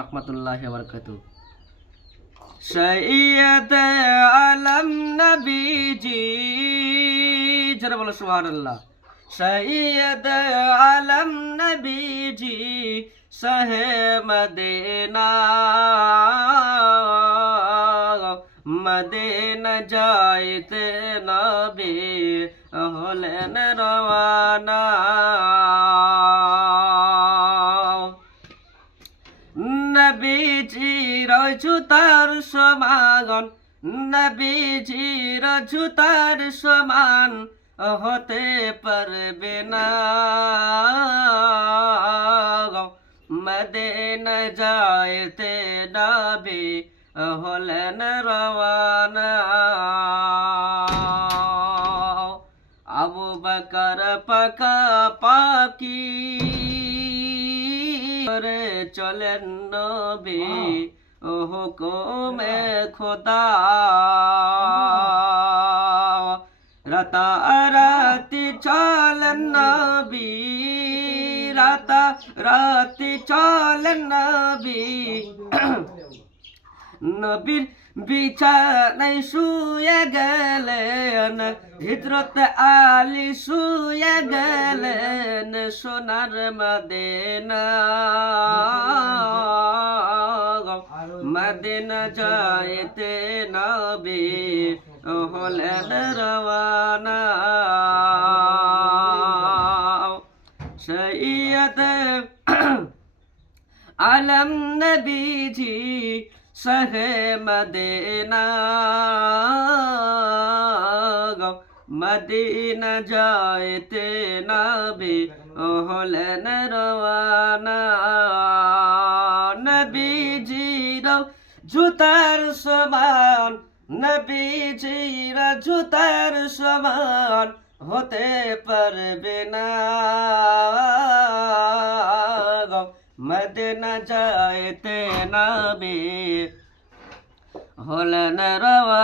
রহমতুল্লাহি ওয়া বারাকাতুহু। সৈয়দ আলম নবীজি, যারা বলো সুবহানাল্লাহ। সৈয়দ আলম নবীজি শাহে মদিনা, মদিনা যাইতে নবী হলেন রওয়ানা। নবীজির জুতার সমান, নবীজির জুতার সমান হতে পারবে না। মদিনা যাইতে নবী হলেন রওয়ানা। আবু বকর পাকাপাকি করে চলেন নবী হুকুমে খোদা। রাতারাতি চলেন নবী, রাতারাতি চলেন নবী। নবীর বিছানায় শুয়ে গেলেন, হিজরত আলী শুয়ে গেলেন সোনার মদিনা। মদিনা যাইতে নবী হলেন রওয়ানা। সৈয়দ আলম নবীজি শাহে মদিনা, মদিনা যাইতে নবী হলেন রওয়ানা। নবীজির জুতার সমান, নবীজির জুতার সমান হতে পারবে না। মদিনা যাইতে নবী হলেন রওয়ানা।